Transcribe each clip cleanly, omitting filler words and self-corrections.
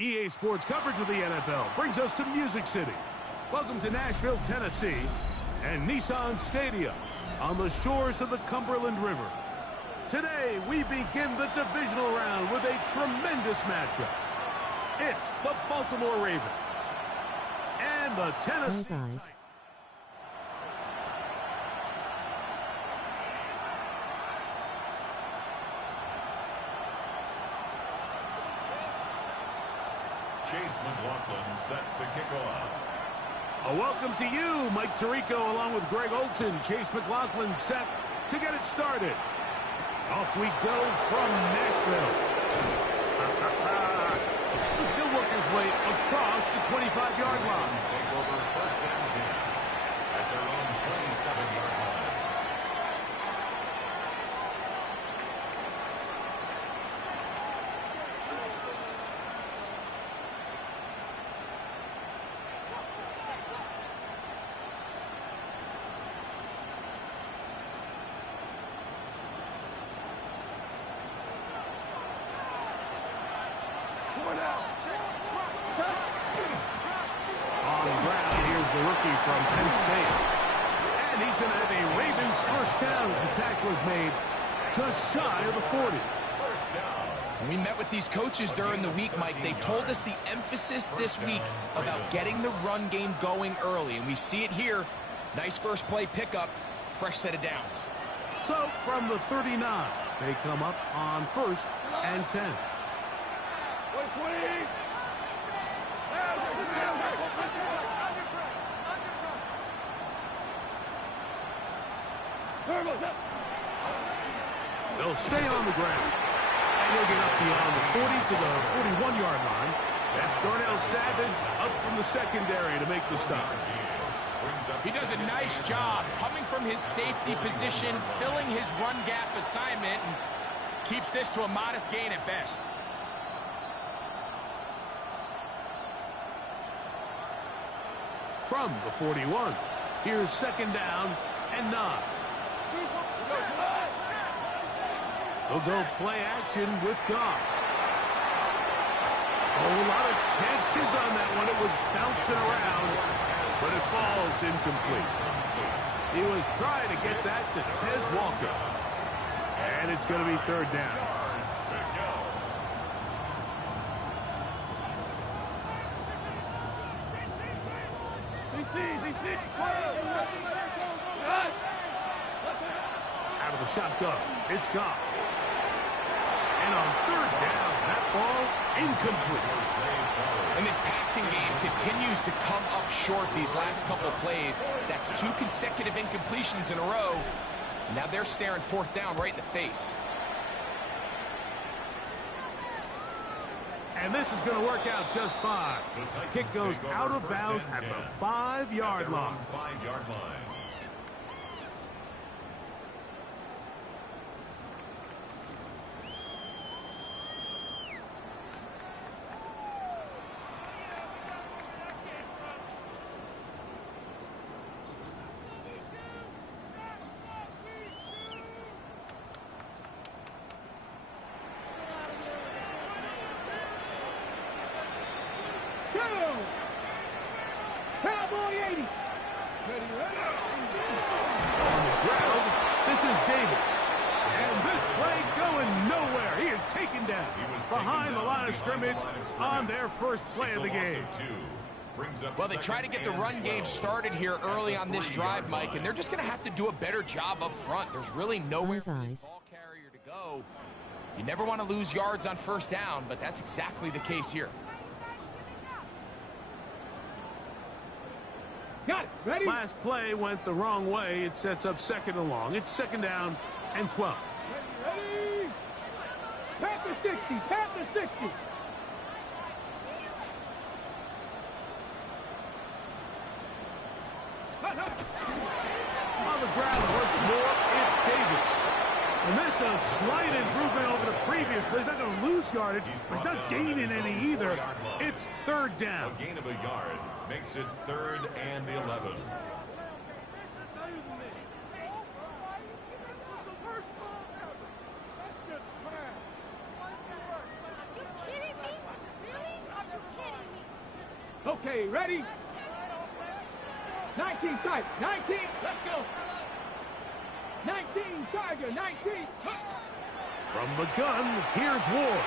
EA Sports coverage of the NFL brings us to Music City. Welcome to Nashville, Tennessee, and Nissan Stadium on the shores of the Cumberland River. Today, we begin the divisional round with a tremendous matchup. It's the Baltimore Ravens and the Tennessee Titans. Chase McLaughlin set to kick off. A welcome to you, Mike Tirico, along with Greg Olson. Chase McLaughlin set to get it started. Off we go from Nashville. He'll work his way across the 25-yard line. Take over first and 10 at their own 27-yard line. From Penn State. And he's going to have a Ravens first down as the tackle is made just shy of the 40. First down. We met with these coaches during the week, Mike. They told us the emphasis this week about getting the run game going early, and we see it here. Nice first play pickup, fresh set of downs. So from the 39, they come up on first and 10. They'll stay on the ground. And they'll get up beyond the 40 to the 41-yard line. That's Darnell Savage up from the secondary to make the stop. He does a nice job coming from his safety position, filling his run gap assignment, and keeps this to a modest gain at best. From the 41, here's second down and 9. They'll go play action with Goff. A lot of chances on that one. It was bouncing around, but it falls incomplete. He was trying to get that to Tez Walker. And it's going to be third down. Out of the shotgun, it's Goff. And on third down, that ball incomplete. And this passing game continues to come up short these last couple plays. That's 2 consecutive incompletions in a row. Now they're staring fourth down right in the face. And this is going to work out just fine. Kick goes out of bounds at the 5-yard line. 5-yard line. Behind the line of scrimmage on their first play of the game. Well, they try to get the run game started here early on this drive, Mike, and they're just going to have to do a better job up front. There's really nowhere for this ball carrier to go. You never want to lose yards on first down, but that's exactly the case here. Got it. Ready? Last play went the wrong way. It sets up second and long. It's second down and 12. Ready? Panther 60, Panther 60. On the ground once more, it's Davis. And this is a slight improvement over the previous play. He's not going to lose yardage, but he's not gaining any either. It's third down. A gain of a yard makes it 3rd and 11. play. Ready? 19 tight. 19. Let's go. 19 Tiger. 19. From the gun, here's Ward.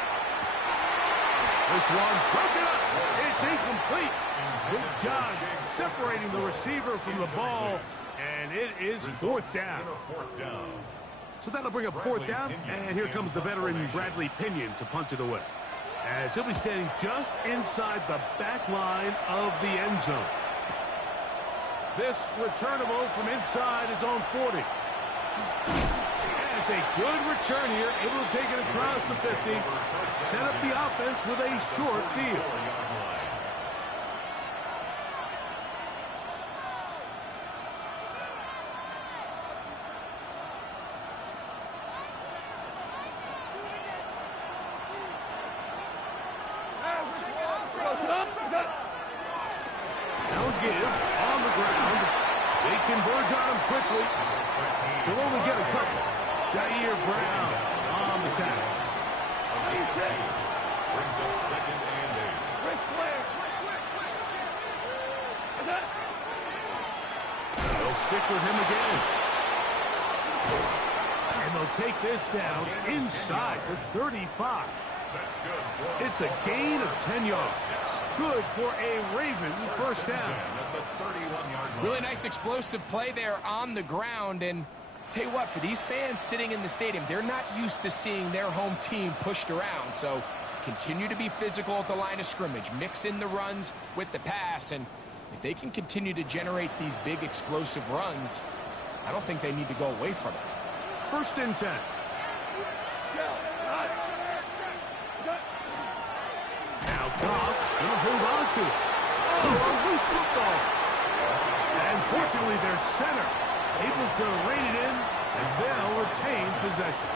This one broken up. It's incomplete. Good job separating the receiver from the ball, and it is fourth down. So that'll bring up fourth down, and here comes the veteran Bradley Pinion to punt it away, as he'll be standing just inside the back line of the end zone. This returnable from inside his own 40. And it's a good return here, able to take it across the 50, set up the offense with a short field. Now give on the ground. They converge on him quickly. They'll only get a couple. Jair Brown on the tackle. Brings up second and 8. They'll stick with him again. And they'll take this down inside the 35. It's a gain of 10 yards. Good for a Raven first down. Really nice explosive play there on the ground. And tell you what, for these fans sitting in the stadium, they're not used to seeing their home team pushed around. So continue to be physical at the line of scrimmage. Mix in the runs with the pass. And if they can continue to generate these big explosive runs, I don't think they need to go away from it. First and 10. Now Goff gonna hold on to it. Oh, a loose football. And fortunately, their center able to rein it in, and they'll retain possession.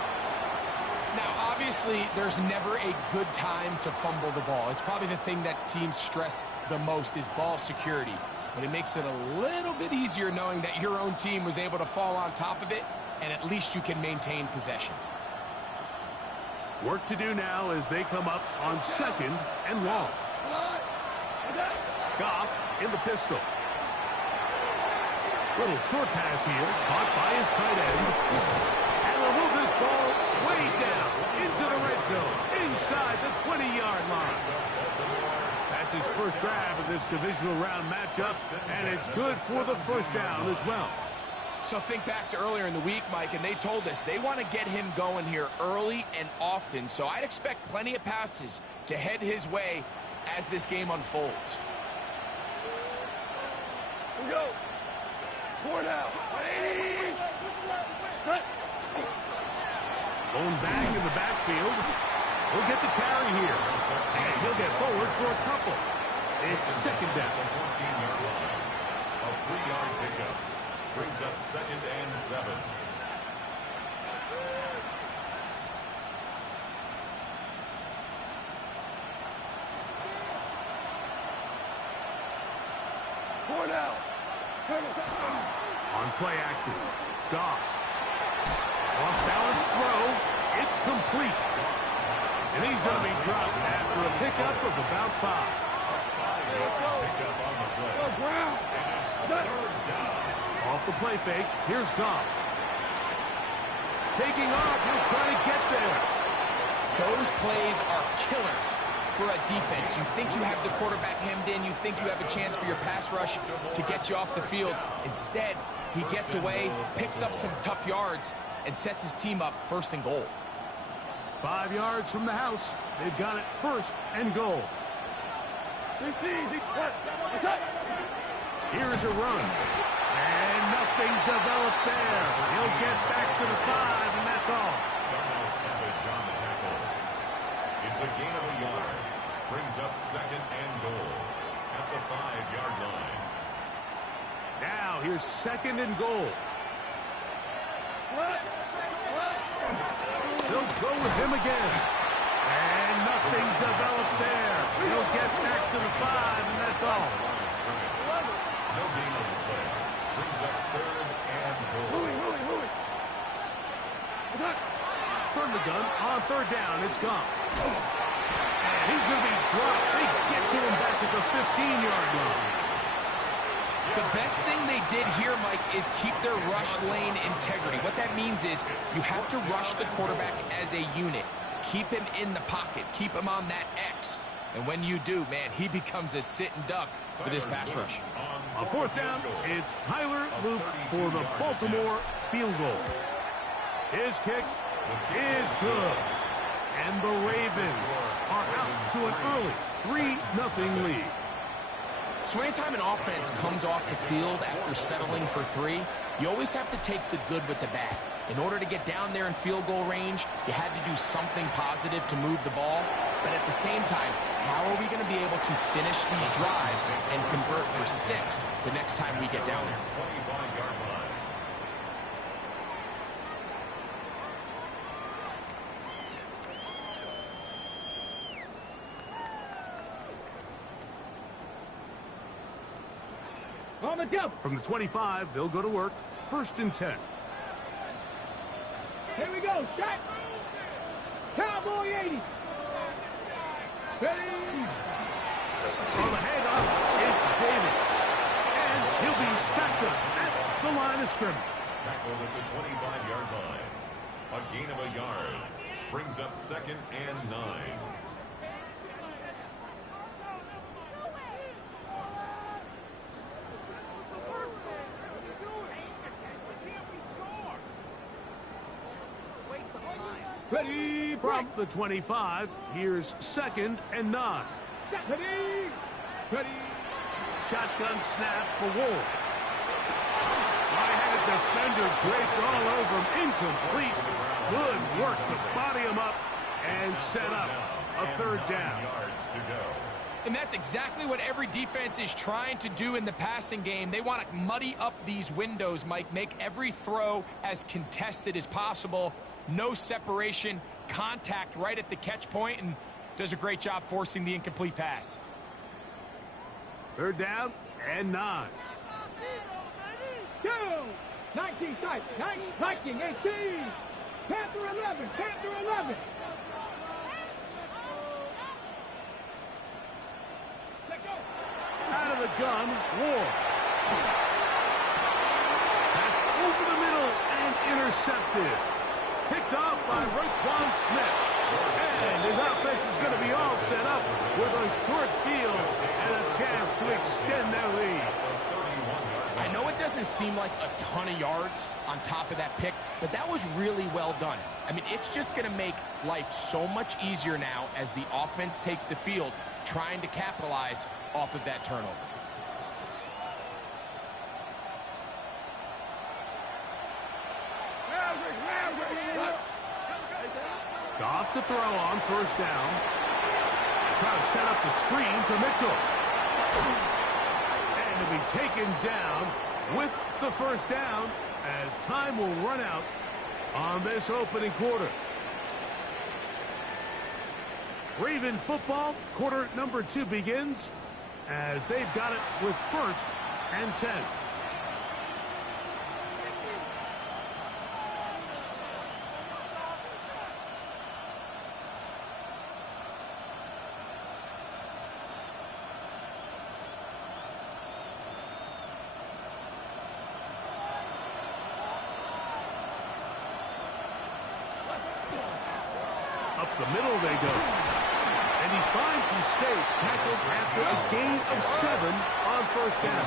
Now, obviously, there's never a good time to fumble the ball. It's probably the thing that teams stress the most is ball security. But it makes it a little bit easier knowing that your own team was able to fall on top of it, and at least you can maintain possession. Work to do now as they come up on second and long. Goff in the pistol. Little short pass here, caught by his tight end. And will move this ball way down into the red zone, inside the 20-yard line. That's his first grab of this divisional round matchup, and it's good for the first down as well. So think back to earlier in the week, Mike, and they told us they want to get him going here early and often. So I'd expect plenty of passes to head his way as this game unfolds. Here we go. 4 now. Going back in the backfield. He'll get the carry here. And he'll get forward for a couple. It's second down. 14-yard line. A 3-yard pickup. Brings up second and 7. On play action, Goff. Off-balance throw. It's complete. And he's going to be dropped after a pickup of about 5. Pickup on the play. Off the play fake, here's Goff. Taking off, he'll try to get there. Those plays are killers for a defense. You think you have the quarterback hemmed in. You think you have a chance for your pass rush to get you off the field. Instead, he gets away, picks up some tough yards, and sets his team up first and goal. 5 yards from the house. They've got it first and goal. Here's a run. And nothing developed there. He'll get back to the 5, and that's all. Savage on the tackle. It's a gain of a yard. Brings up second and goal at the 5-yard line. Now here's second and goal. They'll go with him again. And nothing developed there. He'll get back to the 5, and that's all. No gain on the play. Brings up third and goal. From the gun, on third down, it's gone. And he's going to be dropped. They get to him back at the 15-yard line. The best thing they did here, Mike, is keep their rush lane integrity. What that means is you have to rush the quarterback as a unit. Keep him in the pocket. Keep him on that X. And when you do, man, he becomes a sitting duck for this pass rush. On fourth down, it's Tyler Loop for the Baltimore field goal. His kick is good. And the Ravens are out to an early 3-0 lead. So anytime an offense comes off the field after settling for 3, you always have to take the good with the bad. In order to get down there in field goal range, you had to do something positive to move the ball. But at the same time, how are we going to be able to finish these drives and convert for 6 the next time we get down there? 25-yard line. On the jump. From the 25, they'll go to work. 1st and 10. Here we go. Shot. Cowboy 80. Ready. On the handoff, it's Davis. And he'll be stacked up at the line of scrimmage. Tackled at the 25-yard line. A gain of a yard. Brings up 2nd and 9. Ready. From the 25, here's 2nd and 9. Ready. Ready. Shotgun snap for Wolf. I had a defender draped all over him. Incomplete. Good work to body him up and set up a 3rd down. Yards to go. And that's exactly what every defense is trying to do in the passing game. They want to muddy up these windows, Mike, make every throw as contested as possible. No separation, contact right at the catch point, and does a great job forcing the incomplete pass. 3rd down and 9. Go. 19 sight. Viking 18. Panther 11. Panther 11. Let go. Out of the gun, Ward. That's over the middle and intercepted. Picked off by Roquan Smith. And his offense is going to be all set up with a short field and a chance to extend their lead. I know it doesn't seem like a ton of yards on top of that pick, but that was really well done. I mean, it's just going to make life so much easier now as the offense takes the field, trying to capitalize off of that turnover. Goff to throw on 1st down. Try to set up the screen to Mitchell. And to be taken down with the 1st down as time will run out on this opening quarter. Raven football, quarter number 2 begins as they've got it with 1st and 10. Up the middle they go. And he finds some space, tackled after a gain of 7 on 1st down.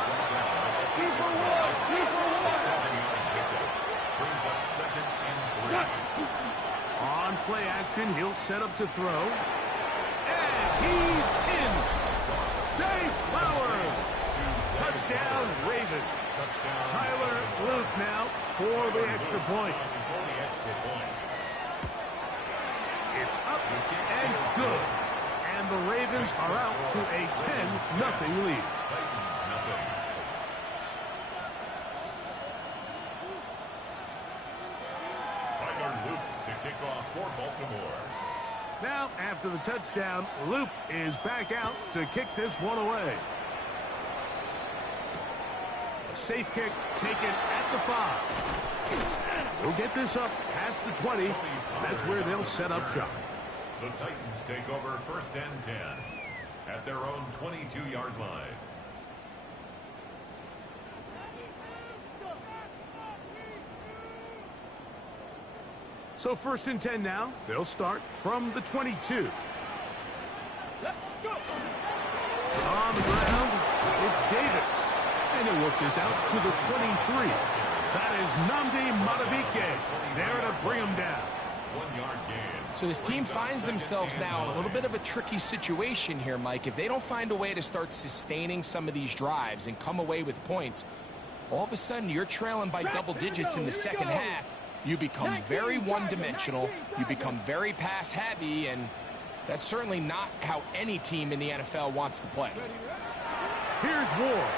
Keep for one. Keep for one. 7-yard pickup. Brings up 2nd and 3. On play action, he'll set up to throw. And he's in. Jay Flowers. Touchdown, Ravens. Touchdown. Tyler Luke now for the extra point. For the extra point. It's up and good. And the Ravens are out to a 10-0 lead. Titans nothing. Tyler Luke to kick off for Baltimore. Now, after the touchdown, Loop is back out to kick this one away. A safe kick taken at the 5. We'll get this up past the 20. That's where they'll set up shop. The Titans take over 1st and 10 at their own 22-yard line. So 1st and 10 now. They'll start from the 22. On the ground, it's Davis. And he'll work this out to the 23. That is Nnamdi Madubuike there to bring him down. 1-yard gain. So this team finds themselves now in a little bit of a tricky situation here, Mike. If they don't find a way to start sustaining some of these drives and come away with points, all of a sudden you're trailing by double digits in the second half. You become very one-dimensional. You become very pass-heavy, and that's certainly not how any team in the NFL wants to play. Here's Ward.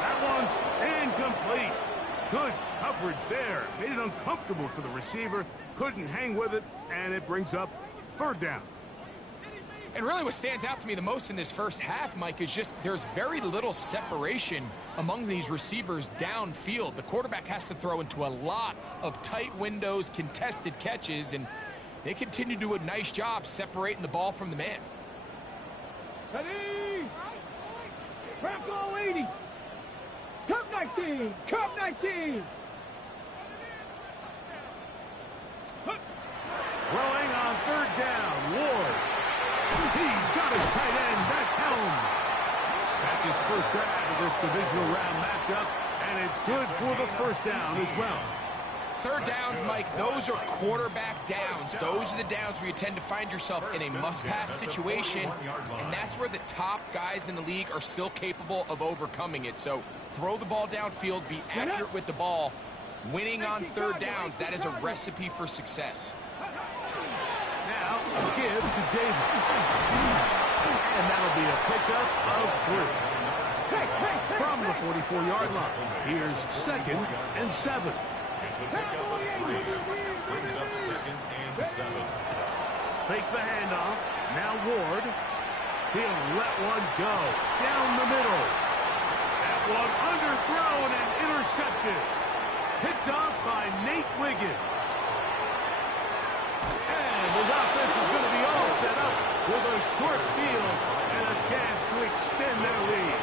That one's incomplete. Good coverage there. Made it uncomfortable for the receiver. Couldn't hang with it, and it brings up 3rd down. And really what stands out to me the most in this first half, Mike, is just there's very little separation among these receivers downfield. The quarterback has to throw into a lot of tight windows, contested catches, and they continue to do a nice job separating the ball from the man. Ready? Franco 80. Cup 19. Cup 19. Throwing on 3rd down, Ward. He's got his tight end. That's Helm. That's his first grab of this divisional round matchup, and it's good for the 1st down as well. 3rd downs, Mike, those are quarterback downs. Those are the downs where you tend to find yourself in a must-pass situation, and that's where the top guys in the league are still capable of overcoming it. So throw the ball downfield, be accurate with the ball. Winning on 3rd downs, that is a recipe for success. Now, a give to Davis. And that'll be a pickup of 3. From the 44-yard line, here's 2nd and 7. It's a pickup of 3. Brings up 2nd and 7. Fake the handoff. Now Ward. He'll let one go. Down the middle. That one underthrown and intercepted. Picked off by Nate Wiggins. And his offense is going to be all set up with a short field and a chance to extend their lead.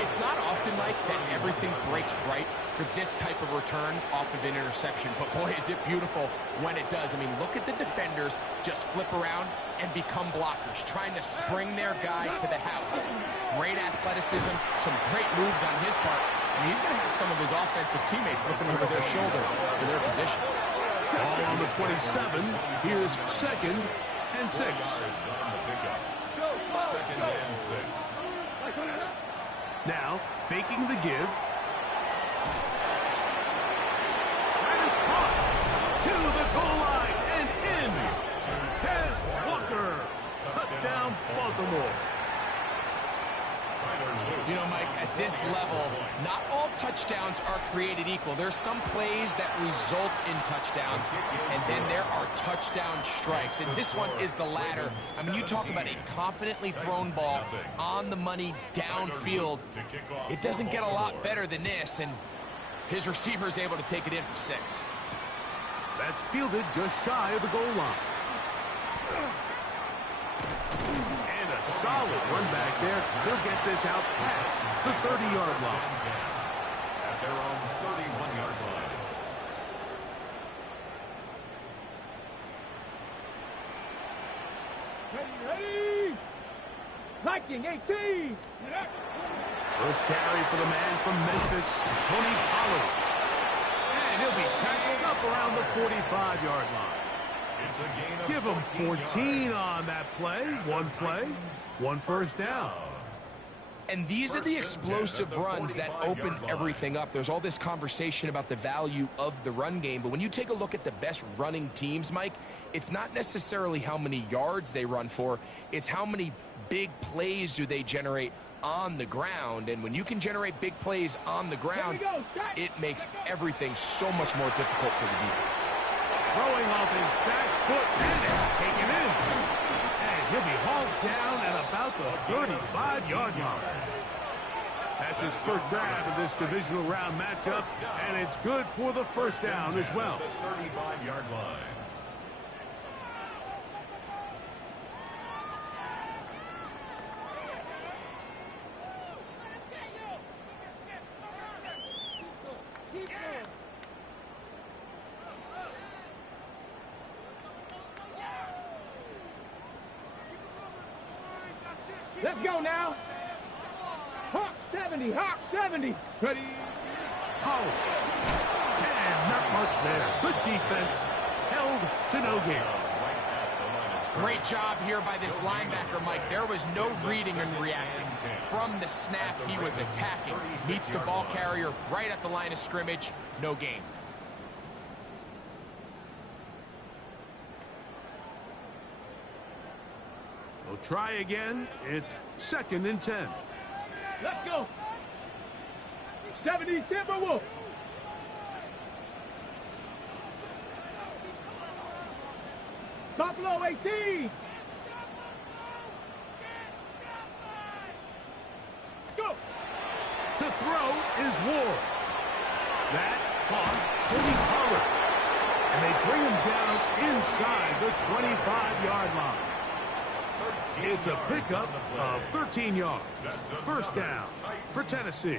It's not often, Mike, that everything breaks right for this type of return off of an interception. But boy, is it beautiful when it does. I mean, look at the defenders just flip around and become blockers, trying to spring their guy to the house. Great athleticism, some great moves on his part. And he's going to have some of his offensive teammates looking over their shoulder for their position. Ball on the 27. Here's 2nd and 6. 2nd and 6. Now, faking the give. That is caught to the goal line and in. Tez Walker. Touchdown, Baltimore. You know, Mike, at this level, not all touchdowns are created equal. There's some plays that result in touchdowns, and then there are touchdown strikes. And this one is the latter. I mean, you talk about a confidently thrown ball on the money downfield. It doesn't get a lot better than this, and his receiver is able to take it in for 6. That's fielded just shy of the goal line. And a solid run back there. He'll get this out past the 30-yard line. At their own 31-yard line. Ready? Viking 18. First carry for the man from Memphis, Tony Pollard. And he'll be tackled up around the 45-yard line. It's a gain of Give him 14 on that play. One 1st down. And these are the explosive runs that open everything up. There's all this conversation about the value of the run game, but when you take a look at the best running teams, Mike, it's not necessarily how many yards they run for, it's how many big plays do they generate on the ground. And when you can generate big plays on the ground, it makes everything so much more difficult for the defense. Throwing off his back foot, and it's taken in. And he'll be hauled down at about the 35-yard line. That's his first grab of this divisional round matchup, and it's good for the first down as well. 35-yard line. Let's go now. Hawk 70, Hawk 70. Ready? Oh, and not much there. Good defense. Held to no gain. Great job here by this linebacker, Mike. There was no reading and reacting. From the snap, he was attacking. Meets the ball carrier right at the line of scrimmage. No gain. We'll try again. It's 2nd and 10. Let's go. 70 Timberwolf. Buffalo 18. Go. To throw is Ward. That caught Tony Pollard. And they bring him down inside the 25-yard line. It's a pickup of 13 yards. First down for Tennessee.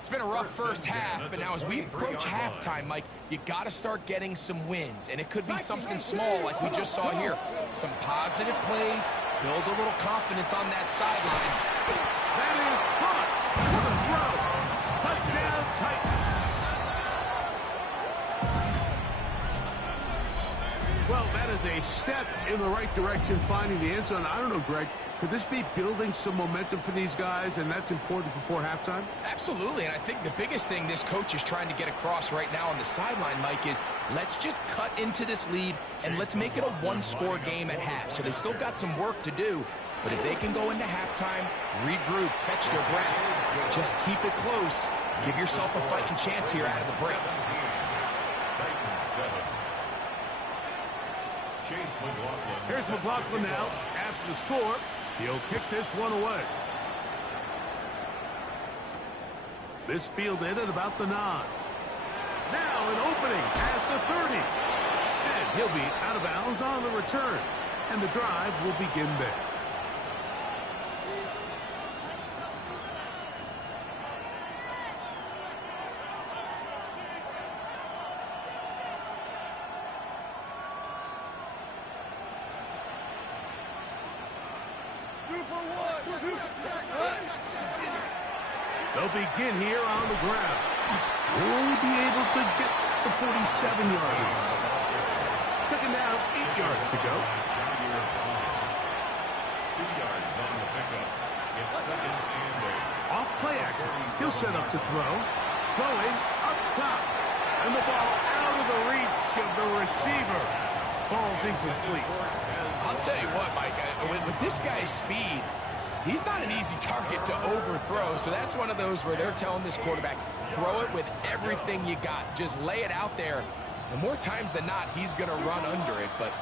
It's been a rough first half, but now as we approach halftime, Mike, you got to start getting some wins. And it could be something small like we just saw here. Some positive plays, build a little confidence on that sideline. That is caught. What a throw. Touchdown Titans. Well, that is a step in the right direction, finding the end zone. I don't know, Greg. Could this be building some momentum for these guys, and that's important before halftime? Absolutely, and I think the biggest thing this coach is trying to get across right now on the sideline, Mike, is let's just cut into this lead, and let's make it a one-score game at half. So they still got some work to do, but if they can go into halftime, regroup, catch their breath, just keep it close, give yourself a fighting chance here out of the break. Here's McLaughlin now. After the score, he'll kick this one away. This fielded at about the 9. Now an opening past the 30. And he'll be out of bounds on the return. And the drive will begin there. They'll begin here on the ground. Will he be able to get the 47-yard line? Second down, 8 yards to go. 2 yards on the pickup. It's 2nd and 8. Off play action. He'll set up to throw. Going up top. And the ball out of the reach of the receiver. Ball's incomplete. I'll tell you what, Mike, with this guy's speed, he's not an easy target to overthrow, so that's one of those where they're telling this quarterback, throw it with everything you got. Just lay it out there. And more times than not, he's going to run under it. But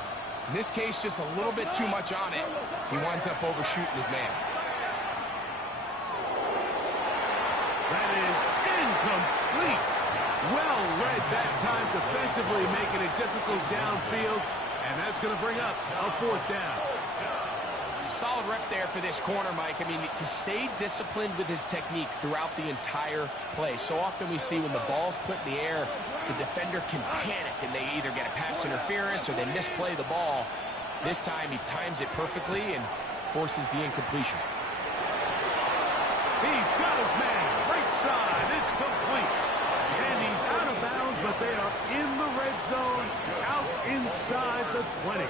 in this case, just a little bit too much on it. He winds up overshooting his man. That is incomplete. Well read that time defensively, making it difficult downfield. And that's going to bring us a 4th down. Solid rep there for this corner, Mike. I mean, to stay disciplined with his technique throughout the entire play. So often we see when the ball's put in the air, the defender can panic and they either get a pass interference or they misplay the ball. This time he times it perfectly and forces the incompletion. He's got his man. Right side. It's complete. And he's out of bounds, but they are in the red zone, out inside the 20.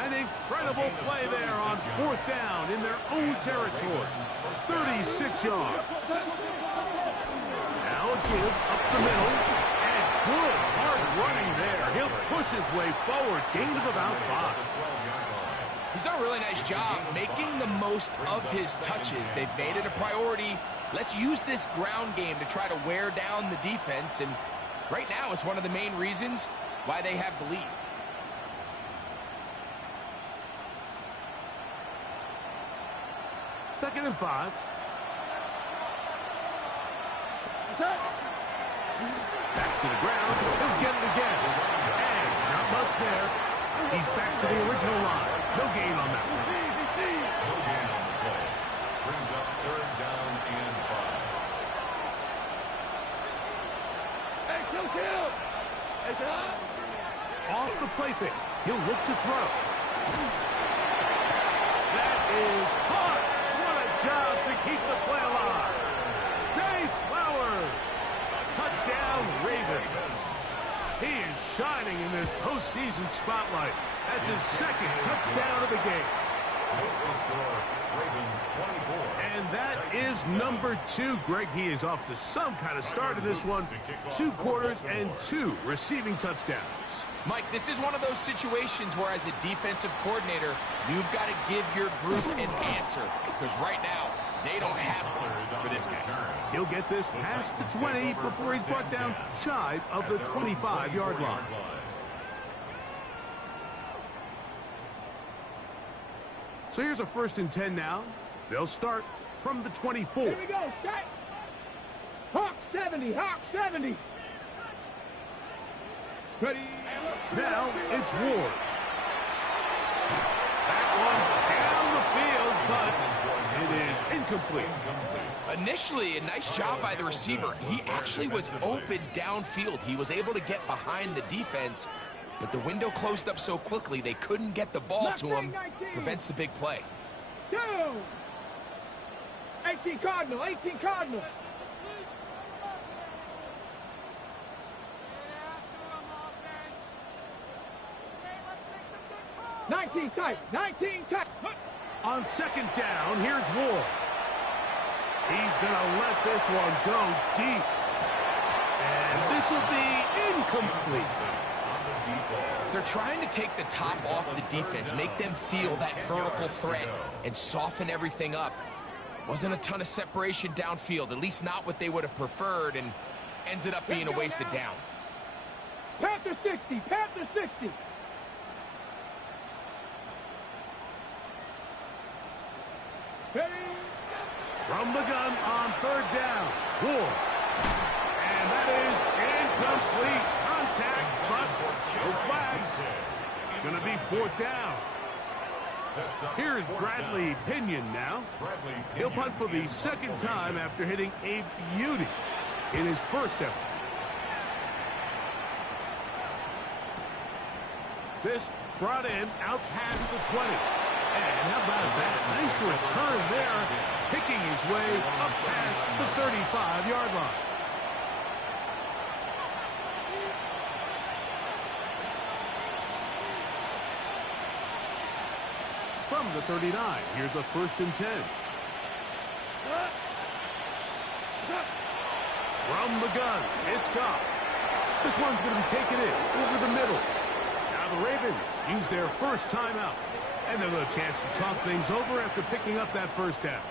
An incredible play there on 4th down in their own territory. 36 yards. Now a give up the middle. And good hard running there. He'll push his way forward. Gain of about 5. He's done a really nice job making the most of his touches. They've made it a priority. Let's use this ground game to try to wear down the defense. And right now it's one of the main reasons why they have the lead. Second and 5. Back to the ground. He'll get it again. And not much there. He's back to the original line. No gain on that one. No gain on the play. Brings up 3rd down and 5. Off the play fake. He'll look to throw. That is hot. What a job to keep the play alive. Jay Flowers. Touchdown, Ravens. He is shining in this postseason spotlight. That's his 2nd touchdown of the game. Makes the score Ravens 24. And that is number 2. Greg, he is off to some kind of start in this one. 2 quarters and 2 receiving touchdowns. Mike, this is one of those situations where as a defensive coordinator, you've got to give your group an answer. Because right now, they don't have one for this guy. He'll get this past the 20 before he's brought down shy of the 25-yard line. So here's a 1st and 10 now. They'll start from the 24. Here we go, set. Hawk 70, Hawk 70. Ready. Now it's Ward. That one down the field, but it is incomplete. Initially, a nice job by the receiver. He actually was open downfield. He was able to get behind the defense, but the window closed up so quickly they couldn't get the ball to him. Prevents the big play. 2. 18 Cardinal, 18 Cardinal. Nineteen tight. On 2nd down, here's Ward. He's going to let this one go deep. And this will be incomplete. They're trying to take the top off the defense, make them feel that vertical threat, and soften everything up. Wasn't a ton of separation downfield, at least not what they would have preferred, and ends it up being a wasted down. Panther 60, Panther 60. Ready. From the gun on 3rd down, Ward. And that is incomplete. Contact, but no flags. It's going to be 4th down. Here's Bradley Pinion now. He'll punt for the 2nd time after hitting a beauty in his 1st effort. This brought in out past the 20. And how about that? Nice return there, picking his way up past the 35-yard line. From the 39, here's a 1st and 10. From the gun, it's Goff. This one's going to be taken in over the middle. Now the Ravens use their 1st timeout. And they'll have a chance to talk things over after picking up that 1st down.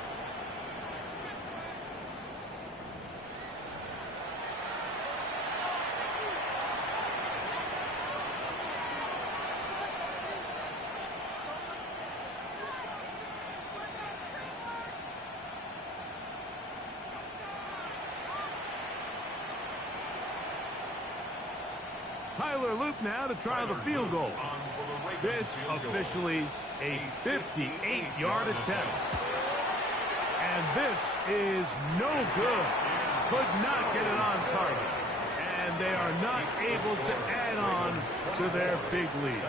Tyler Loop now to try the field goal. This officially a 58-yard attempt. And this is no good. Could not get it on target. And they are not able to add on to their big lead.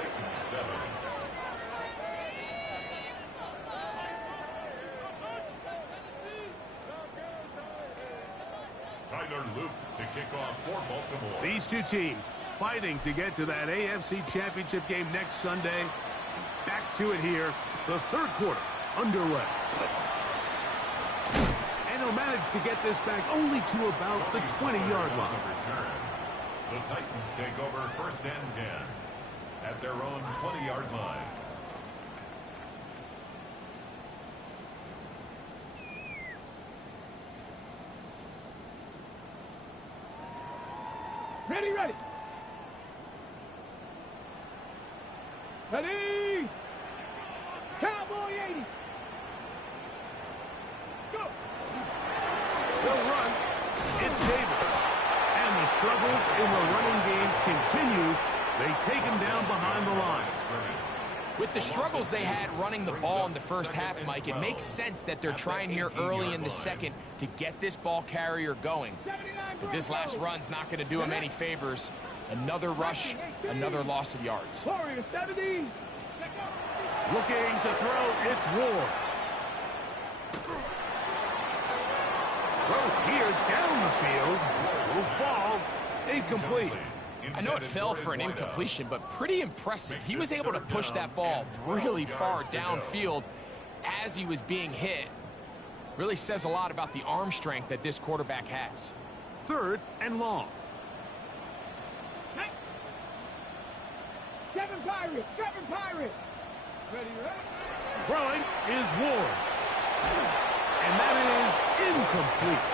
Tyler Loop to kick off for Baltimore. These two teams fighting to get to that AFC Championship game next Sunday. Back to it here. The 3rd quarter underway. And he'll manage to get this back only to about the 20-yard line. The Titans take over 1st and 10 at their own 20-yard line. Ready. Ready. Cowboy 80. Let's go. They'll run. It's Davis. struggles in the running game continue. They take him down behind the line. With the struggles they had running the ball in the first half, Mike, it makes sense that they're trying here early in the second to get this ball carrier going. But this last run's not going to do him any favors. Another rush, another loss of yards. Looking to throw, it's Ward. Throw here down the field. Will fall. Incomplete. I know it fell for an incompletion, but pretty impressive. He was able to push that ball really far downfield as he was being hit. Really says a lot about the arm strength that this quarterback has. 3rd and long. Seven Pirates. Ready. Throwing is Ward. And that is incomplete.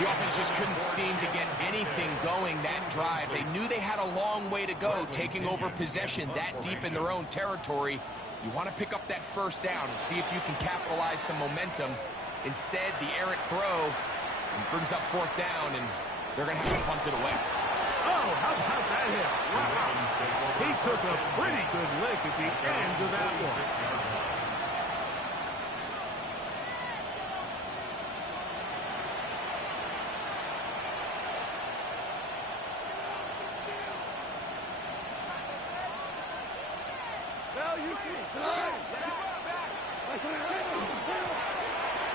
The offense just couldn't seem to get anything going that drive. They knew they had a long way to go, taking over possession that deep in their own territory. You want to pick up that first down and see if you can capitalize some momentum. Instead, the errant throw brings up 4th down, and they're going to have to punt it away. Oh, how about that hit? Wow. He took a pretty good lick at the end of that one.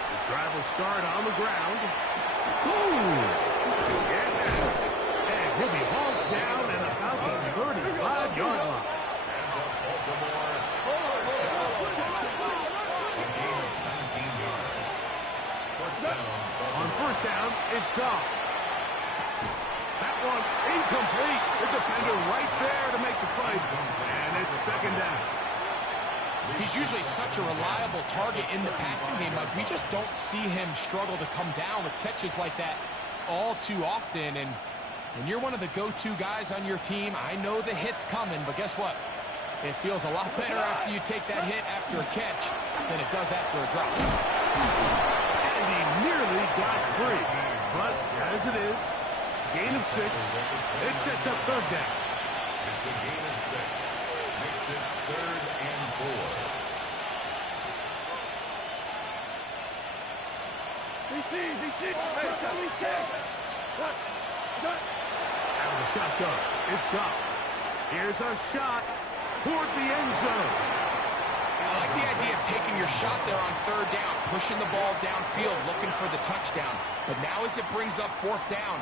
The drive will start on the ground. And he'll be hauled down at about the 35-yard line. On 1st down, it's gone. That one incomplete. The defender right there to make the play. And it's 2nd down. He's usually such a reliable target in the passing game. Like, we just don't see him struggle to come down with catches like that all too often. And when you're one of the go-to guys on your team, I know the hit's coming, but guess what? It feels a lot better after you take that hit after a catch than it does after a drop. And he nearly got free. But as it is, gain of 6, it sets up 3rd down. It's a gain of 6. Makes it 3rd and 4. Out of the shotgun, it's gone. Here's a shot toward the end zone. I like the idea of taking your shot there on 3rd down, pushing the ball downfield, looking for the touchdown. But now as it brings up 4th down,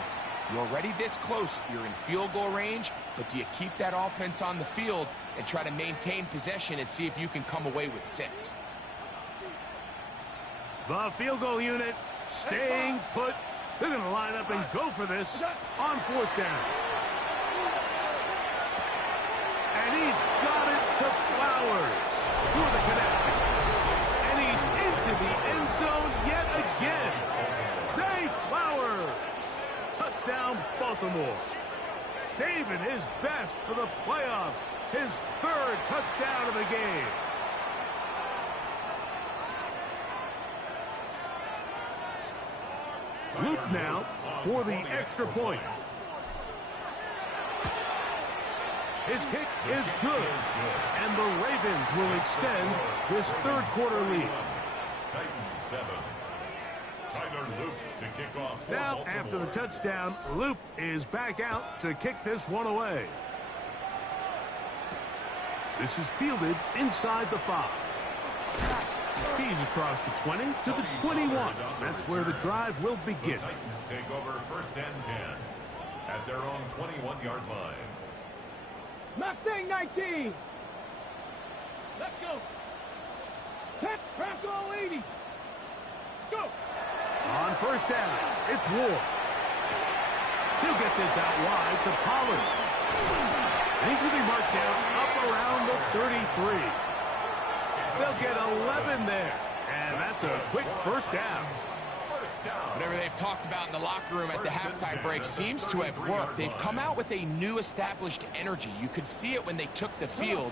you're already this close. You're in field goal range, but do you keep that offense on the field and try to maintain possession and see if you can come away with 6? The field goal unit staying put. They're going to line up and go for this on 4th down. And he's got it to Flowers for the connection. And he's into the end zone yet again. Zay Flowers. Touchdown, Baltimore. Saving his best for the playoffs. His 3rd touchdown of the game. Luke now for the extra point. His kick is good. And the Ravens will extend this 3rd quarter lead. Titans 7. Tyler Luke to kick off. Now, after the touchdown, Luke is back out to kick this one away. This is fielded inside the 5. He's across the 20 to the 21. That's where the drive will begin. The Titans take over 1st and 10 at their own 21-yard line. Mustang 19. Let's go. Pep, Brasco 80. Let's go. On 1st down, it's Ward. He'll get this out wide to Pollard. And he's going to be marked down up around the 33. They'll get 11 there. And that's a quick 1st down. Whatever they've talked about in the locker room at the halftime break seems to have worked. They've come out with a new established energy. You could see it when they took the field.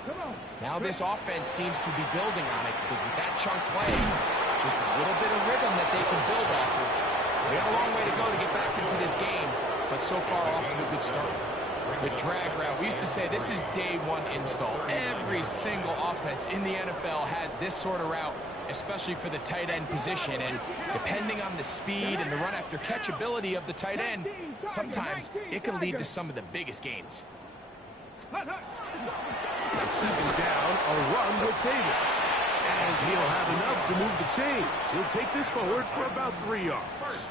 Now this offense seems to be building on it because with that chunk play, just a little bit of rhythm that they can build off of. They have a long way to go to get back into this game. but so far off to a good start. The drag route, we used to say this is day one install. Every single offense in the NFL has this sort of route, especially for the tight end position. And depending on the speed and the run after catch ability of the tight end, sometimes it can lead to some of the biggest gains. Second down, a run with Davis. And he'll have enough to move the chains. He'll take this forward for about 3 yards.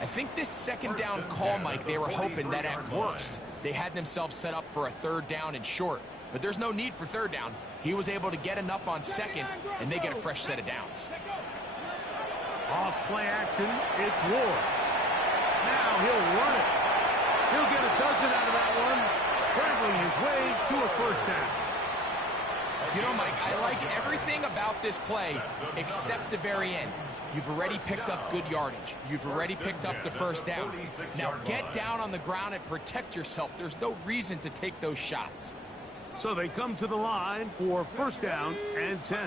I think this second down call, Mike, they were hoping that at worst they had themselves set up for a third down and short. But there's no need for third down. He was able to get enough on second, and they get a fresh set of downs. Off play action, it's Ward. Now he'll run it. He'll get a dozen out of that one, scrambling his way to a first down. You know, Mike, I like everything about this play except the very end. You've already picked up good yardage. You've already picked up the first down. Now get down on the ground and protect yourself. There's no reason to take those shots. So they come to the line for first down and 10.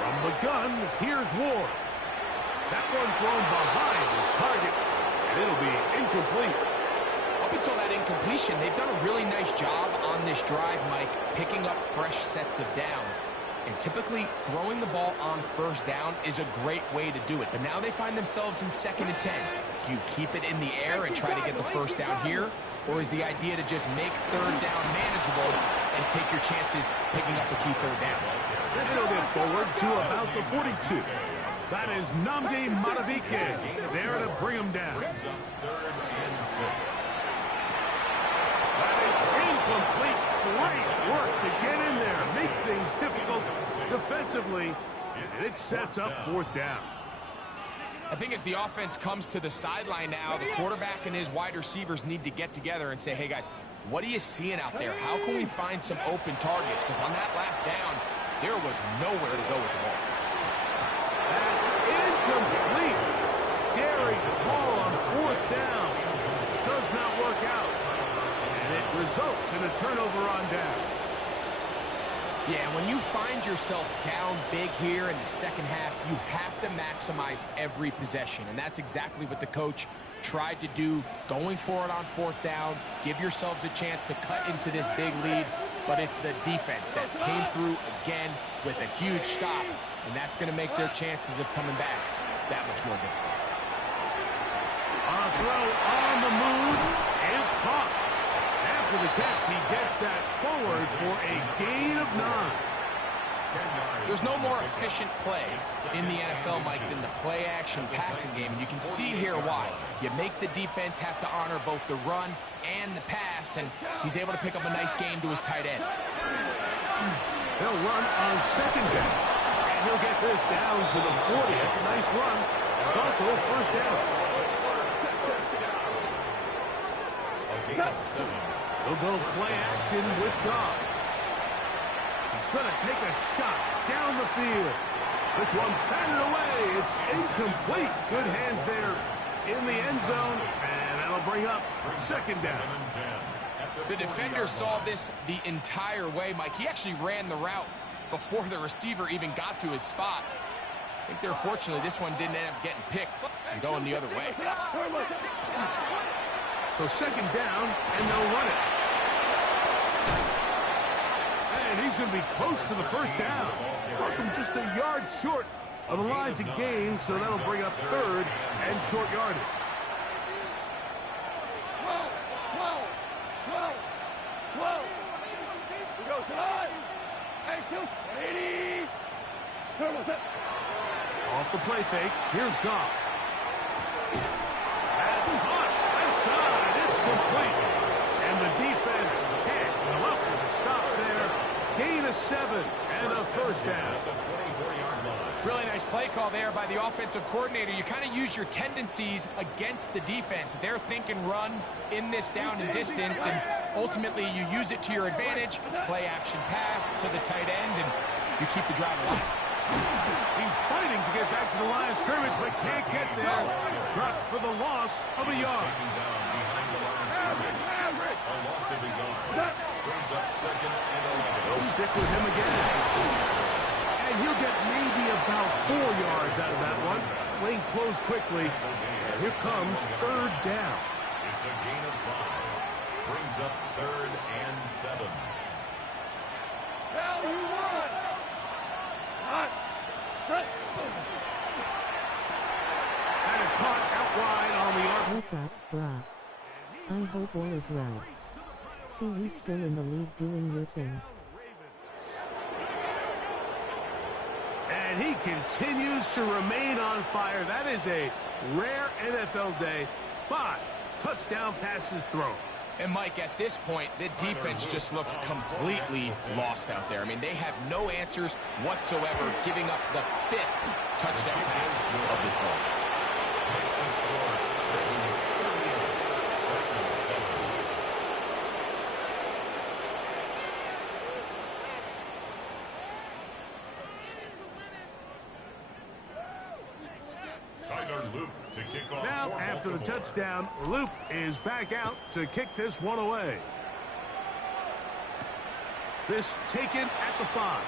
From the gun, here's Ward. That one thrown behind his target, and it'll be incomplete. Up until that incompletion, they've done a really nice job on this drive, Mike, picking up fresh sets of downs. And typically, throwing the ball on first down is a great way to do it. But now they find themselves in 2nd and 10. Do you keep it in the air and try to get the first down here? Or is the idea to just make third down manageable and take your chances picking up a key third down? It'll get forward to about the 42. That is Nnamdi Madubuike there to bring him down. That is incomplete. Great work to get in there, make things difficult defensively, and it sets up 4th down. I think as the offense comes to the sideline now, the quarterback and his wide receivers need to get together and say, hey, guys, what are you seeing out there? How can we find some open targets? Because on that last down, there was nowhere to go with the ball. That's incomplete. Daring ball on 4th down. Does not work out. And it results in a turnover on down. Yeah, when you find yourself down big here in the second half, you have to maximize every possession. And that's exactly what the coach tried to do, going for it on 4th down. Give yourselves a chance to cut into this big lead. But it's the defense that came through again with a huge stop. And that's going to make their chances of coming back that much more difficult. On a throw on the move is caught. After the catch, he gets that forward for a gain of 9. There's no more efficient play in the NFL, Mike, than the play-action passing game. And you can see here why. You make the defense have to honor both the run and the pass, and he's able to pick up a nice gain to his tight end. They'll run on 2nd down. And he'll get this down to the 40. That's a nice run. It's also a first down. He'll go play action with Goff. He's going to take a shot down the field. This one batted away. It's incomplete. Good hands there in the end zone, and that'll bring up 2nd down. The defender saw this the entire way, Mike. He actually ran the route before the receiver even got to his spot. I think they're fortunately this one didn't end up getting picked and going the other way. So 2nd down, and they'll run it. And he's going to be close to the first down. Welcome just a yard short of the line to gain, so that'll bring up 3rd and short yardage. We go tonight. 80. Off the play fake, here's Goff. That's caught. Left side, it's complete. And the defense can't come up with a stop there. Gain of 7 and a first down. Really nice play call there by the offensive coordinator. You kind of use your tendencies against the defense. They're thinking run in this down and distance, and ultimately you use it to your advantage. Play action pass to the tight end, and you keep the drive alive. He's fighting to get back to the line of scrimmage, but can't get there. Dropped for the loss of a yard. They'll stick with him again. And he'll get maybe about 4 yards out of that one. that lane closed quickly. And here comes third down. It's a gain of 5. Brings up 3rd and 7. Hell, you won! That is caught out wide on the arc. What's up, brah? I hope all is well. See you still in the league doing your thing. And he continues to remain on fire. That is a rare NFL day. 5 touchdown passes thrown. And Mike, at this point, the defense just looks completely lost out there. I mean, they have no answers whatsoever, giving up the 5th touchdown pass of this ball. Makes the score. Ravens 38, Titans 7. Tyler Loop to kick off. Now, after the touchdown, Loop is back out to kick this one away. This taken at the 5.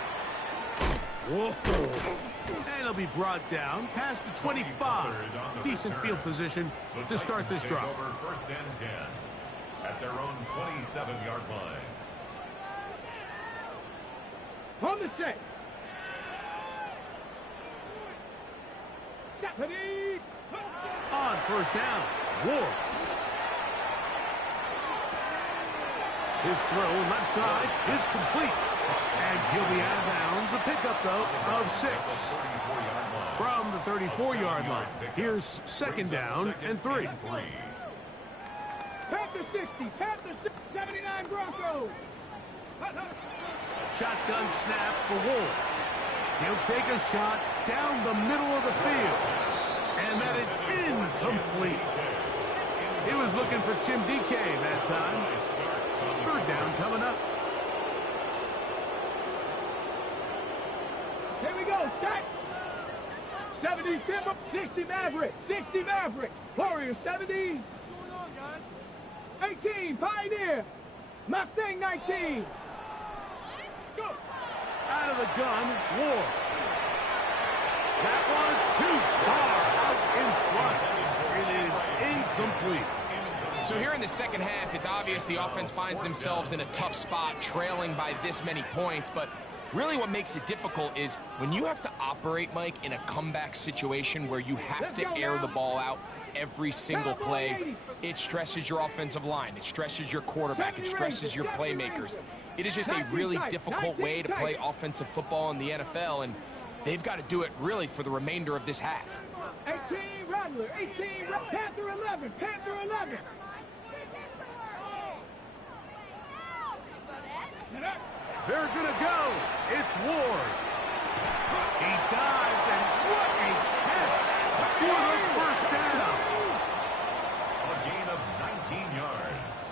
Whoa. And it'll be brought down past the 25. Decent field position to start this drive. Over 1st and 10 at their own 27-yard line. On the set. Stephanie. On first down, Ward. His throw left side is complete. And he'll be out of bounds. A pickup, though, of 6. From the 34-yard line. Here's 2nd down and 3. Panther 60. Panther 60. 79 Broncos. Shotgun snap for Ward. He'll take a shot down the middle of the field. And that is incomplete. He was looking for Tim DK that time. 3rd down coming up. Here we go. Set. 70 Timber. 60 Maverick. 60 Maverick. Warrior 70. 18 Pioneer. Mustang 19. Go. Out of the gun, Ward. That one too far out in front. It is incomplete. So here in the second half, it's obvious the offense finds themselves in a tough spot, trailing by this many points. But really what makes it difficult is when you have to operate, Mike, in a comeback situation where you have to air the ball out every single play, it stresses your offensive line. It stresses your quarterback. It stresses your playmakers. It is just a really difficult way to play offensive football in the NFL, and they've got to do it really for the remainder of this half. 18 Rattler. 18 Panther 11. Panther 11. They're going to go. It's Ward. He dives, and what a catch for the first down. A gain of 19 yards.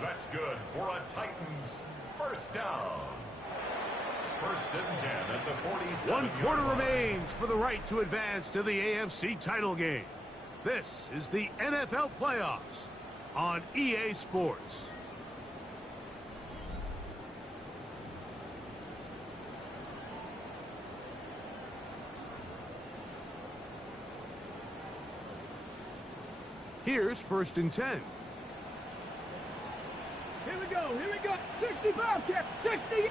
That's good for a Titans first down. 1st and 10 at the 47. 1 quarter remains for the right to advance to the AFC title game. This is the NFL playoffs on EA Sports. Here's 1st and 10. Here we go. Here we go. 60 Bobcat. 60.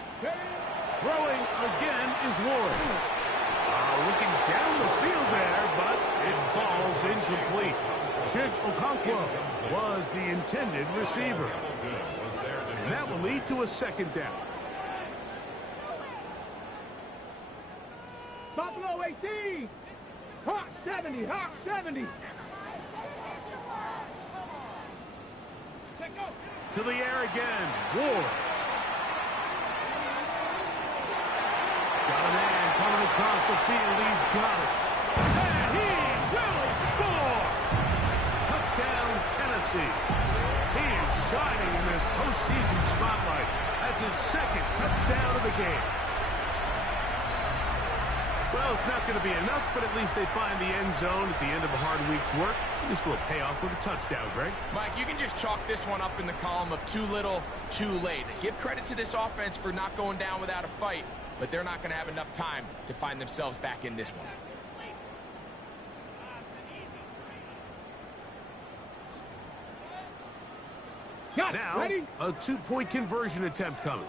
Throwing again is Ward. Looking down the field there, but it falls incomplete. Chig Okonkwo was the intended receiver. And that will lead to a 2nd down. Buffalo 18. Hawk 70. Hawk 70. To the air again. Ward. Got a man coming across the field. He's got it. And he will score. Touchdown, Tennessee. He is shining in this postseason spotlight. That's his 2nd touchdown of the game. Well, it's not going to be enough, but at least they find the end zone at the end of a hard week's work. This will pay off with a touchdown, Greg. Mike, you can just chalk this one up in the column of too little, too late. Give credit to this offense for not going down without a fight, but they're not going to have enough time to find themselves back in this one. Now, a two-point conversion attempt coming.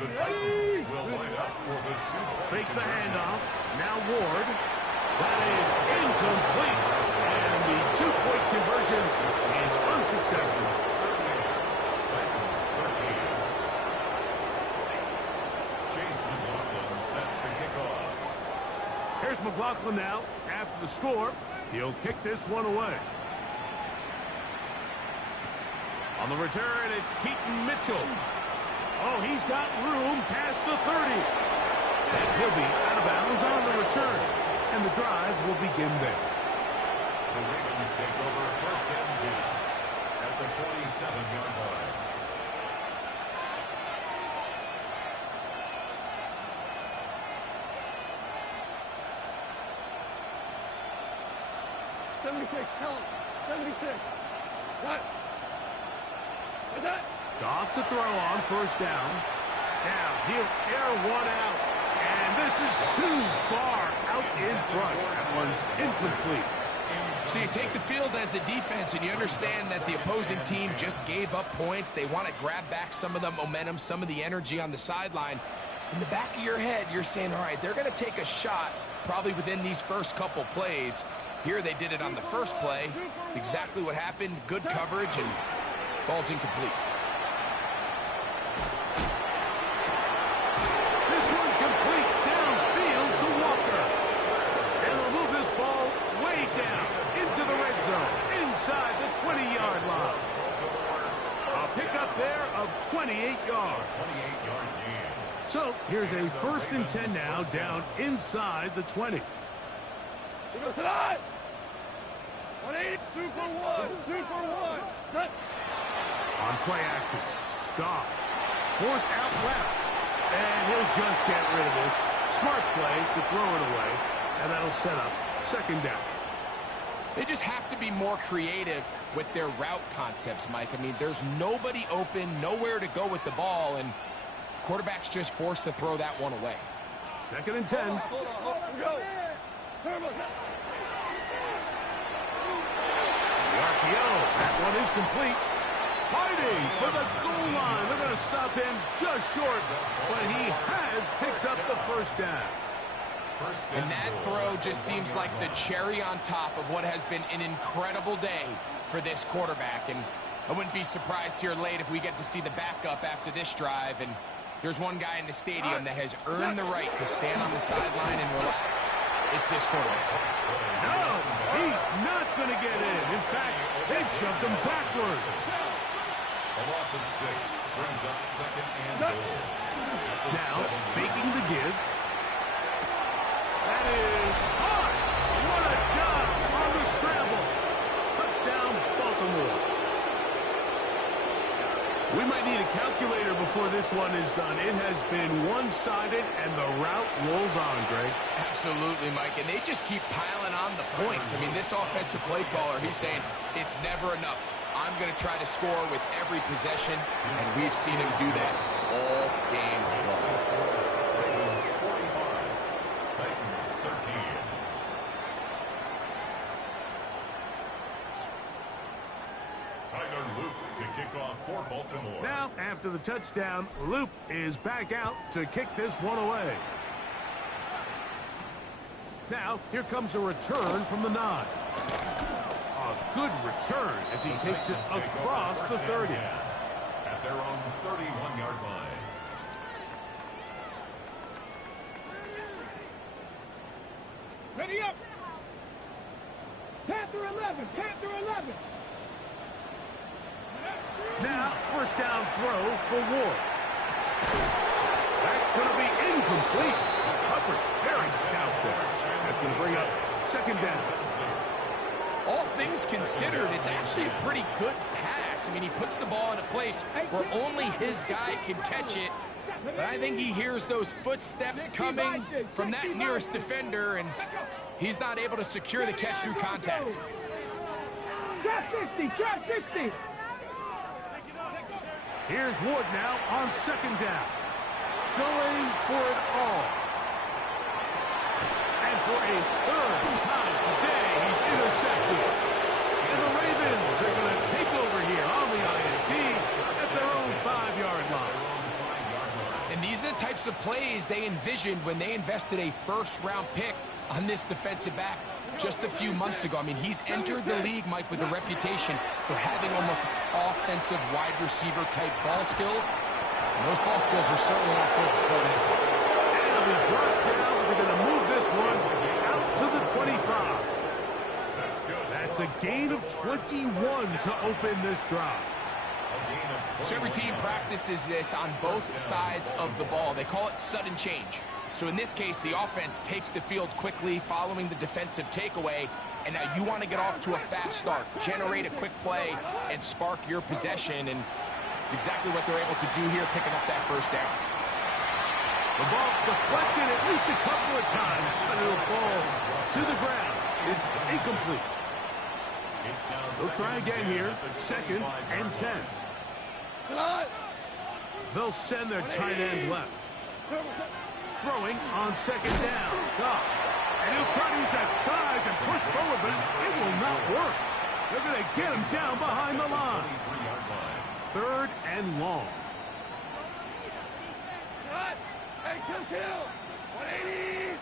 The Titans will line up for the two-point Fake the conversion. handoff. Now Ward. That is incomplete. And the two-point conversion is unsuccessful. Titans 13. Chase McLaughlin set to kick off. Here's McLaughlin now. After the score, he'll kick this one away. On the return, it's Keaton Mitchell. Oh, he's got room past the 30. And he'll be out of bounds on the return. And the drive will begin there. The Ravens take over first and 10 at the 47-yard line. Goff to throw on first down. Now he'll air one out. And this is too far out in front. That one's incomplete. So you take the field as a defense, and you understand that the opposing team just gave up points. They want to grab back some of the momentum, some of the energy on the sideline. In the back of your head, you're saying, all right, they're going to take a shot probably within these first couple plays. Here they did it on the first play. It's exactly what happened. Good coverage, and ball's incomplete. This one complete downfield to Walker. And they'll move this ball way down into the red zone, inside the 20-yard line. A pickup there of 28 yards. 28-yard gain. So here's a first and 10 now, down inside the 20. On play action, Goff forced out left, and he'll just get rid of this. Smart play to throw it away, and that'll set up second down. They just have to be more creative with their route concepts, Mike. I mean, there's nobody open, nowhere to go with the ball, and quarterback's just forced to throw that one away. Second and 10. The RPO, that one is complete. Fighting for the goal line. They're going to stop him just short, but he has picked up the first down. And that throw just seems like the cherry on top of what has been an incredible day for this quarterback. And I wouldn't be surprised here late if we get to see the backup after this drive. And there's one guy in the stadium that has earned the right to stand on the sideline and relax. It's this quarterback. No, he's not going to get in. In fact, they've shoved him backwards. A loss of 6 brings up second and goal. Now, faking the give. That is hard. What a job on the scramble. Touchdown, Baltimore. We might need a calculator before this one is done. It has been one-sided, and the route rolls on, Greg. Absolutely, Mike. And they just keep piling on the points. I mean, this offensive play caller, he's saying it's never enough. I'm going to try to score with every possession, and we've seen him do that all game long. Ravens 45, Titans 13. Tyler Luke to kick off for Baltimore. Now, after the touchdown, Loop is back out to kick this one away. Now, here comes a return from the 9. A good return as he takes it across the 30. At their own 31-yard line. Ready up. Panther 11. Panther 11. Now, first down throw for Ward. That's going to be incomplete. Coverage very stout there. That's going to bring up second down. All things considered, it's actually a pretty good pass. I mean, he puts the ball in a place where only his guy can catch it. But I think he hears those footsteps coming from that nearest defender, and he's not able to secure the catch through contact. Drop 60. Drop 60. Here's Ward now on second down. Going for it all. And for a third time today, he's intercepted. And the Ravens are going to take over here on the types of plays they envisioned when they invested a first-round pick on this defensive back just a few months ago. I mean, he's entered the league, Mike, with a reputation for having almost offensive wide receiver type ball skills. And those ball skills were certainly on full display that time. And we brought down. We're going to move this one out to the 25. That's a gain of 21 to open this drive. So every team practices this on both sides of the ball. They call it sudden change. So in this case, the offense takes the field quickly following the defensive takeaway, and now you want to get off to a fast start, generate a quick play, and spark your possession, and it's exactly what they're able to do here, picking up that first down. The ball deflected at least a couple of times, but it'll fall to the ground. It's incomplete. They'll try again here, 2nd and 10. They'll send their tight end left. Throwing on 2nd down. Goff. And he'll try to use that size and push forward, but it will not work. They're going to get him down behind the line. 3rd and long. Hey, kill. 180.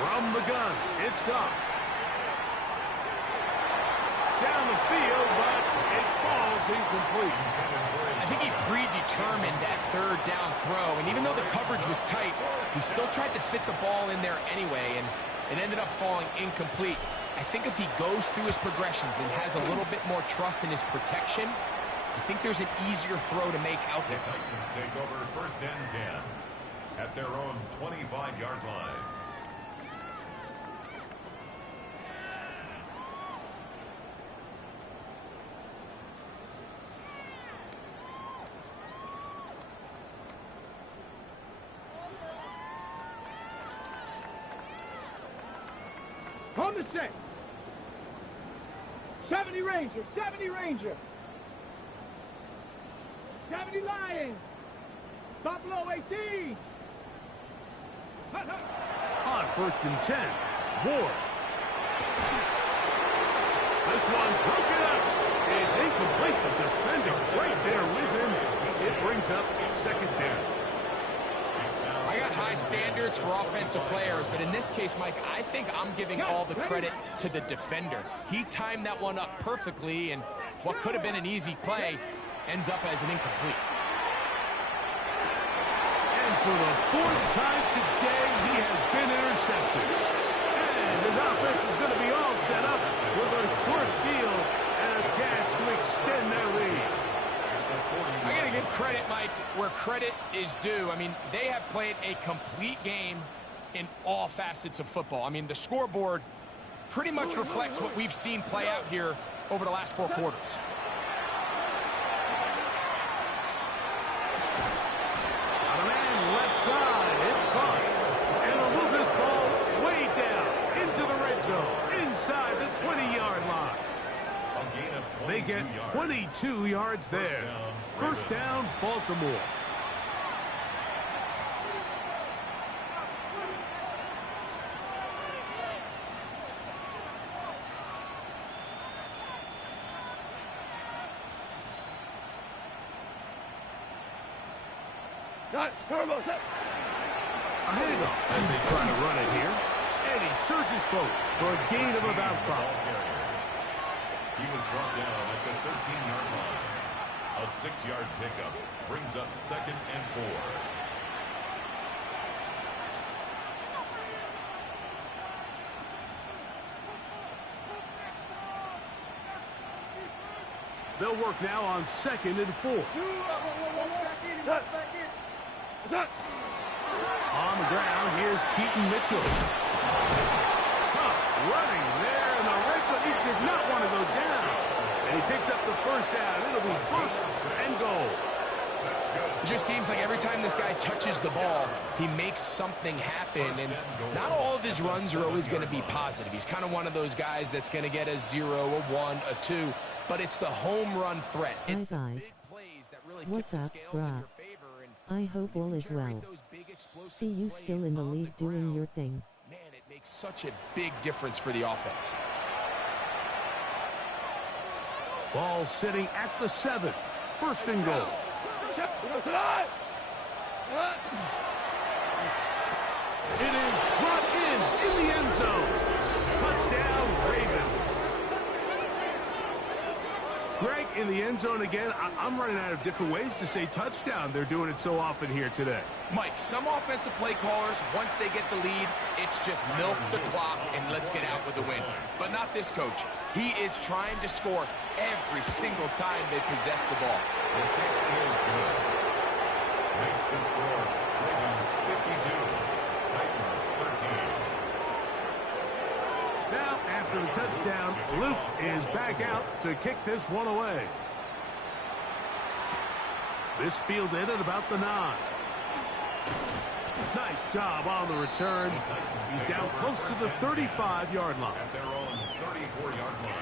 From the gun, it's Goff. Down the field, but it falls incomplete. I think he predetermined that 3rd down throw, and even though the coverage was tight, he still tried to fit the ball in there anyway, and it ended up falling incomplete. I think if he goes through his progressions and has a little bit more trust in his protection, I think there's an easier throw to make out there. The Titans take over 1st and 10 at their own 25-yard line. On the set. 70 Ranger, 70 Ranger. 70 Lions. Buffalo 18. On 1st and 10, Ward. This one broken up. It's incomplete. The defender right there with him. It brings up 2nd down. I got high standards for offensive players, but in this case, Mike, I think I'm giving all the credit to the defender. He timed that one up perfectly, and what could have been an easy play ends up as an incomplete. And for the 4th time today, he has been intercepted. And his offense is going to be all set up with a short field and a chance to extend their lead. I got to give credit, Mike, where credit is due. I mean, they have played a complete game in all facets of football. I mean, the scoreboard pretty much reflects what we've seen play out here over the last 4 quarters. On a man left side, it's caught. And they'll move this ball way down into the red zone, inside the 20-yard line. They get 22 yards there. 1st down, Baltimore. A handoff as they try to run it here. And he surges forward for a gain of about 5. He was brought down at the 13-yard line. A 6-yard pickup brings up 2nd and 4. They'll work now on 2nd and 4. On the ground, here's Keaton Mitchell. Tough running there in the red zone. He did not want to go down. And he picks up the 1st down. It'll be 1st and goal. It just seems like every time this guy touches the ball, he makes something happen, and not all of his runs are always going to be positive. He's kind of one of those guys that's going to get a 0, a 1, a 2, but it's the home run threat. It's the big plays that really tip the scales in your favor, and I hope all is well. See you still in the league doing your thing. Man, it makes such a big difference for the offense. Ball sitting at the 7. 1st and goal. It is brought in the end zone. Touchdown, Ravens. Greg, in the end zone again. I'm running out of different ways to say touchdown. They're doing it so often here today. Mike, some offensive play callers, once they get the lead, it's just milk the clock and let's get out with the win. But not this coach. He is trying to score every single time they possess the ball. The kick is good. Makes the score Ravens 52, Titans 13. Now, after the touchdown, Luke is back out to kick this one away. This fielded at about the 9. Nice job on the return. He's down close to the 35-yard line. At their own 34-yard line.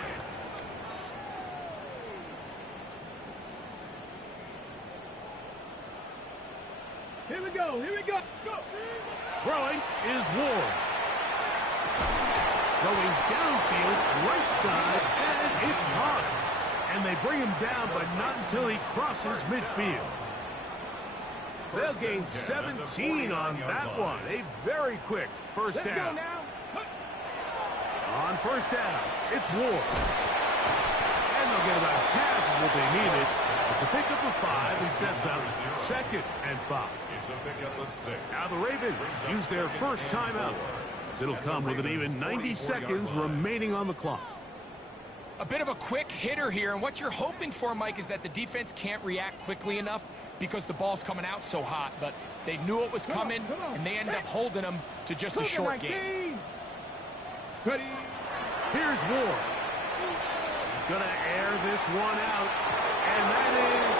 Here we go. Here we go. Go. Throwing is Ward. Going downfield, right side, and it's caught. And they bring him down, but not until he crosses midfield. They'll gain 17 on that one. A very quick first Let's go down. now. On first down, it's Ward. And they'll get about half of what they needed. It's a pickup of 5 and sets up 2nd and 5. It's a pickup of 6. Now the Ravens use their first timeout. It'll come with an even 90 seconds remaining on the clock. A bit of a quick hitter here, and what you're hoping for, Mike, is that the defense can't react quickly enough because the ball's coming out so hot, but they knew it was coming, and they end up holding them to just a short game. Ready. Here's Ward. He's going to air this one out, and that is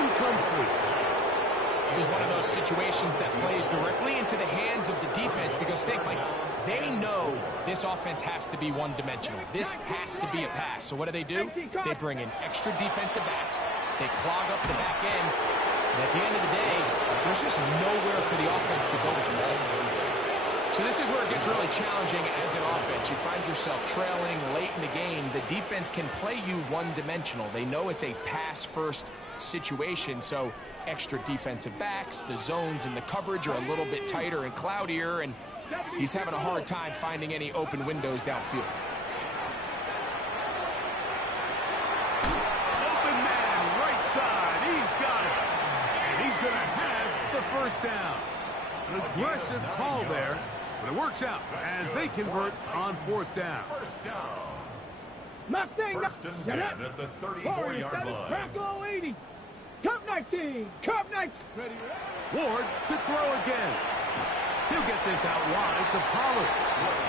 incomplete. This is one of those situations that plays directly into the hands of the defense because think, Mike, they know this offense has to be one-dimensional. This has to be a pass. So what do? They bring in extra defensive backs. They clog up the back end. And at the end of the day, there's just nowhere for the offense to go with the ball. So this is where it gets really challenging as an offense. You find yourself trailing late in the game. The defense can play you one-dimensional. They know it's a pass-first situation, so extra defensive backs, the zones and the coverage are a little bit tighter and cloudier, and he's having a hard time finding any open windows downfield. Open man, right side. He's got it. And he's going to have the first down. An aggressive call there, but it works out as they convert on 4th down. First down. Mustang. First and 10 at the 34-yard line. Crackle 80. Cup 19. Cup 19. Ready. Ward to throw again. He'll get this out wide to Pollard.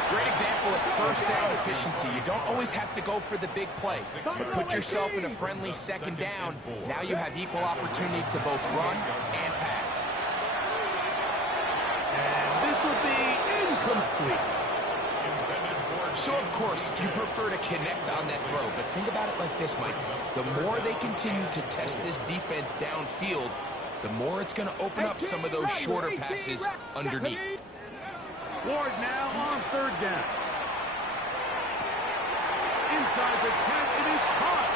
Great example of first down efficiency. You don't always have to go for the big play, but put yourself in a friendly 2nd down. Now you have equal opportunity to both run and pass. And this will be incomplete. So, of course, you prefer to connect on that throw, but think about it like this, Mike. The more they continue to test this defense downfield, the more it's going to open up some of those shorter passes underneath. Ward now on 3rd down. Inside the 10, it is caught.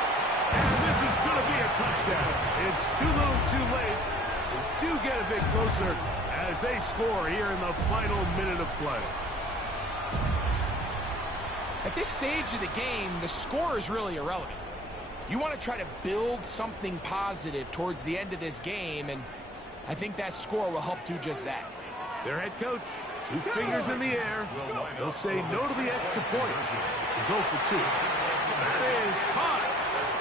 And this is going to be a touchdown. It's too little too late. We do get a bit closer as they score here in the final minute of play. At this stage of the game, the score is really irrelevant. You want to try to build something positive towards the end of this game, and I think that score will help do just that. Their head coach, 2 fingers in the air. They'll say no to the extra point and go for 2. That is caught,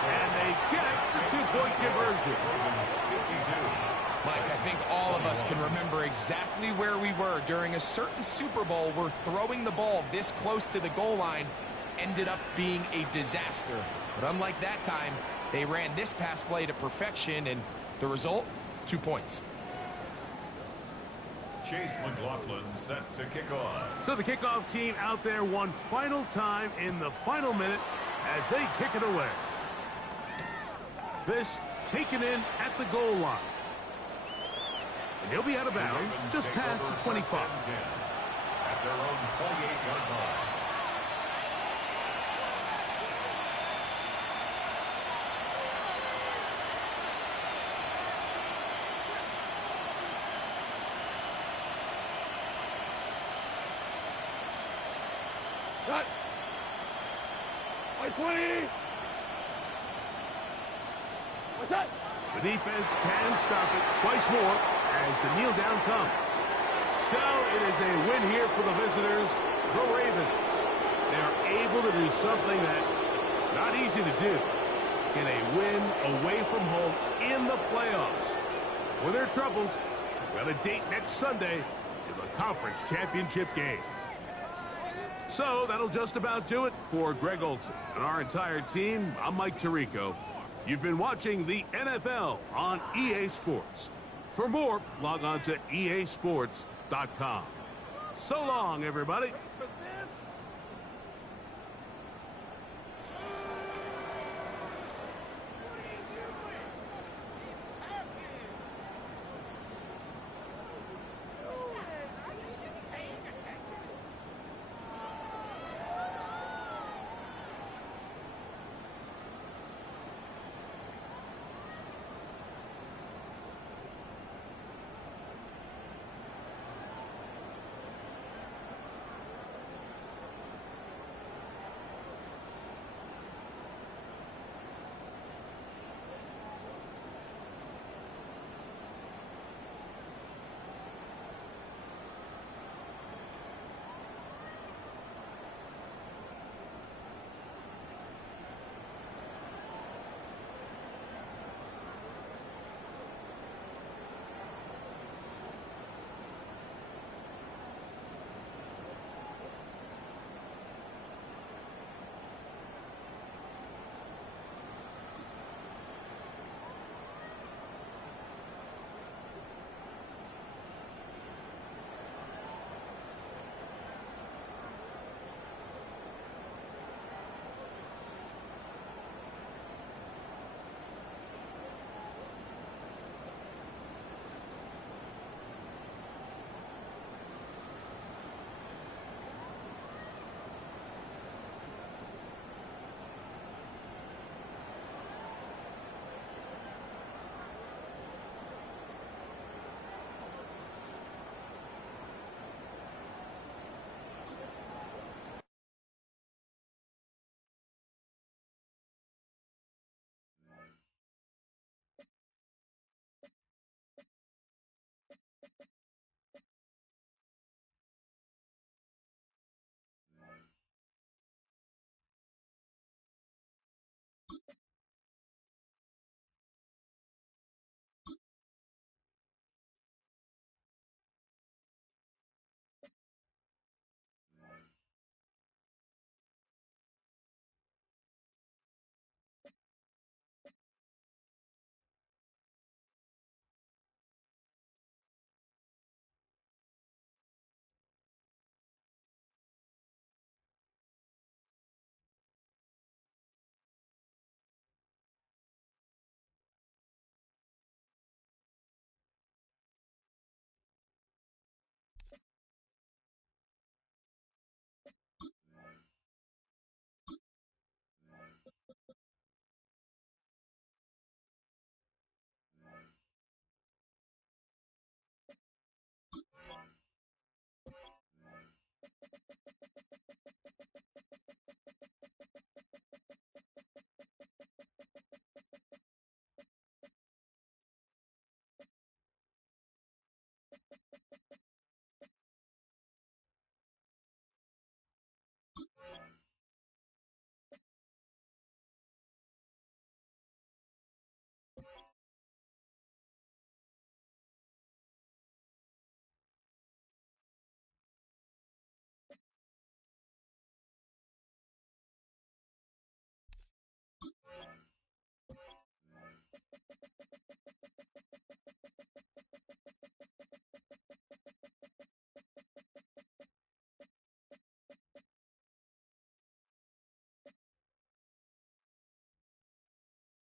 and they get the 2-point conversion. Mike, I think all of us can remember exactly where we were during a certain Super Bowl where throwing the ball this close to the goal line ended up being a disaster. But unlike that time, they ran this pass play to perfection, and the result, 2 points. Chase McLaughlin set to kick off. So the kickoff team out there one final time in the final minute as they kick it away. This taken in at the goal line. And he'll be out of bounds just past the 25. At their own 28-yard line. Cut. 20. What's that? The defense can stop it twice more as the kneel down comes. So it is a win here for the visitors, the Ravens. They're able to do something that not easy to do. Get a win away from home in the playoffs. For their troubles, we've got a date next Sunday in the conference championship game. So that'll just about do it for Greg Olson and our entire team. I'm Mike Tirico. You've been watching the NFL on EA Sports. For more, log on to easports.com. So long, everybody.